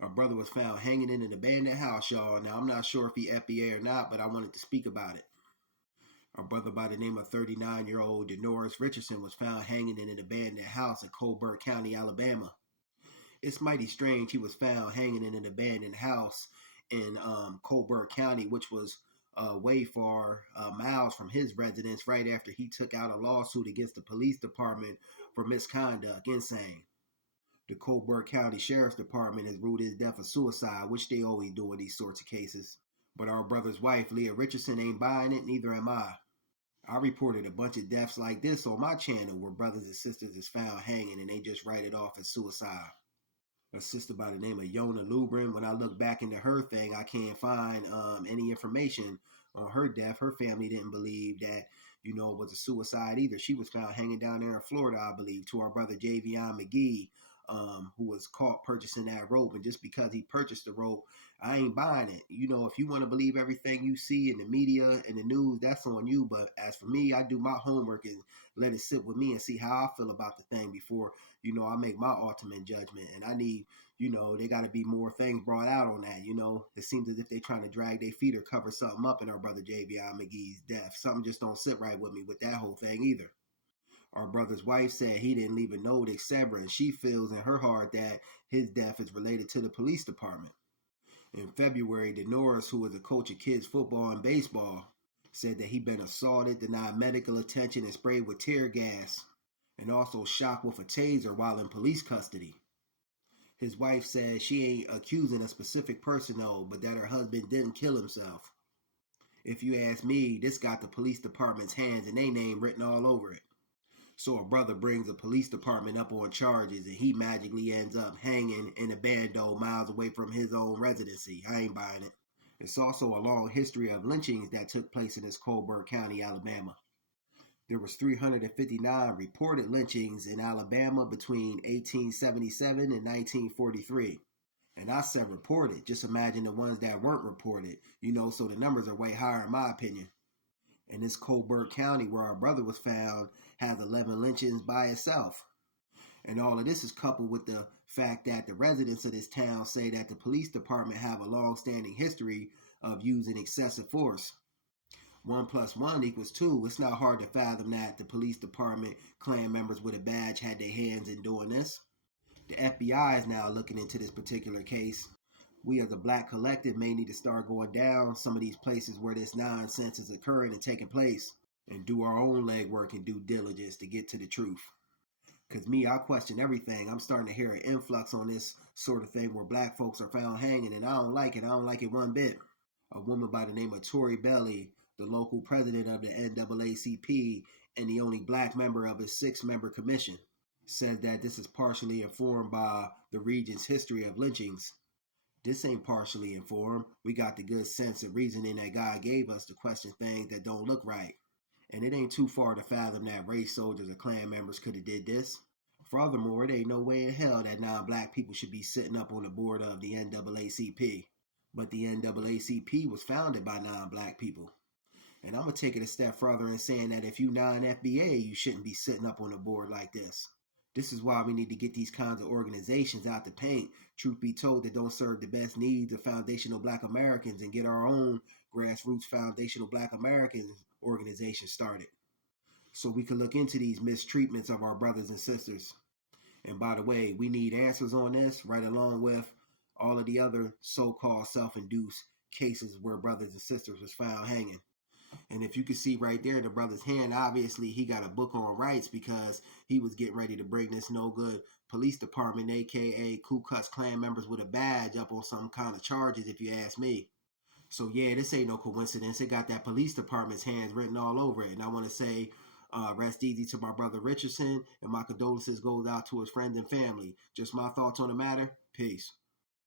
Our brother was found hanging in an abandoned house, y'all. Now, I'm not sure if he FBA or not, but I wanted to speak about it. Our brother by the name of 39-year-old Dennoriss Richardson was found hanging in an abandoned house in Colbert County, Alabama. It's mighty strange he was found hanging in an abandoned house in Colbert County, which was way far miles from his residence right after he took out a lawsuit against the police department for misconduct. Insane. The Colbert County Sheriff's Department has ruled his death a suicide, which they always do in these sorts of cases. But our brother's wife, Leah Richardson, ain't buying it, neither am I. I reported a bunch of deaths like this on my channel where brothers and sisters is found hanging and they just write it off as suicide. A sister by the name of Yona Lubrin, when I look back into her thing, I can't find any information on her death. Her family didn't believe that, it was a suicide either. She was found hanging down there in Florida, I believe, to our brother Javion McGee, who was caught purchasing that rope. And just because he purchased the rope, I ain't buying it. If you want to believe everything you see in the media and the news, that's on you. But as for me, I do my homework and let it sit with me and see how I feel about the thing before, I make my ultimate judgment. And I need, they got to be more things brought out on that. It seems as if they're trying to drag their feet or cover something up in our brother Javion McGee's death. Something just don't sit right with me with that whole thing either. Our brother's wife said he didn't leave a note, etc., and she feels in her heart that his death is related to the police department. In February, Dennoriss, who was a coach of kids football and baseball, said that he'd been assaulted, denied medical attention, and sprayed with tear gas, and also shot with a taser while in police custody. His wife said she ain't accusing a specific person though, but that her husband didn't kill himself. If you ask me, this got the police department's hands and their name written all over it. So a brother brings the police department up on charges and he magically ends up hanging in a bando miles away from his own residency. I ain't buying it. It's also a long history of lynchings that took place in this Colbert County, Alabama. There was 359 reported lynchings in Alabama between 1877 and 1943. And I said reported. Just imagine the ones that weren't reported, so the numbers are way higher in my opinion. And this Colbert County where our brother was found has 11 lynchings by itself. And all of this is coupled with the fact that the residents of this town say that the police department have a long-standing history of using excessive force. 1 + 1 = 2. It's not hard to fathom that the police department Klan members with a badge had their hands in doing this. The FBI is now looking into this particular case. We as a black collective may need to start going down some of these places where this nonsense is occurring and taking place and do our own legwork and due diligence to get to the truth. Because I question everything. I'm starting to hear an influx on this sort of thing where black folks are found hanging, and I don't like it. I don't like it one bit. A woman by the name of Tori Belly, the local president of the NAACP and the only black member of his 6-member commission, said that this is partially informed by the region's history of lynchings. This ain't partially informed. We got the good sense and reasoning that God gave us to question things that don't look right. And it ain't too far to fathom that race soldiers or Klan members could have did this. Furthermore, there ain't no way in hell that non-black people should be sitting up on the board of the NAACP. But the NAACP was founded by non-black people. And I'm going to take it a step further in saying that if you non-FBA, you shouldn't be sitting up on a board like this. This is why we need to get these kinds of organizations out the paint, truth be told, that don't serve the best needs of foundational black Americans, and get our own grassroots foundational black American organization started so we can look into these mistreatments of our brothers and sisters. And by the way, we need answers on this right along with all of the other so-called self-induced cases where brothers and sisters was found hanging. And if you can see right there, the brother's hand, obviously he got a book on rights because he was getting ready to bring this no good police department, aka Ku Klux Klan members with a badge, up on some kind of charges, if you ask me. So yeah, this ain't no coincidence. It got that police department's hands written all over it. And I want to say rest easy to my brother Richardson, and my condolences goes out to his friends and family. Just my thoughts on the matter. Peace.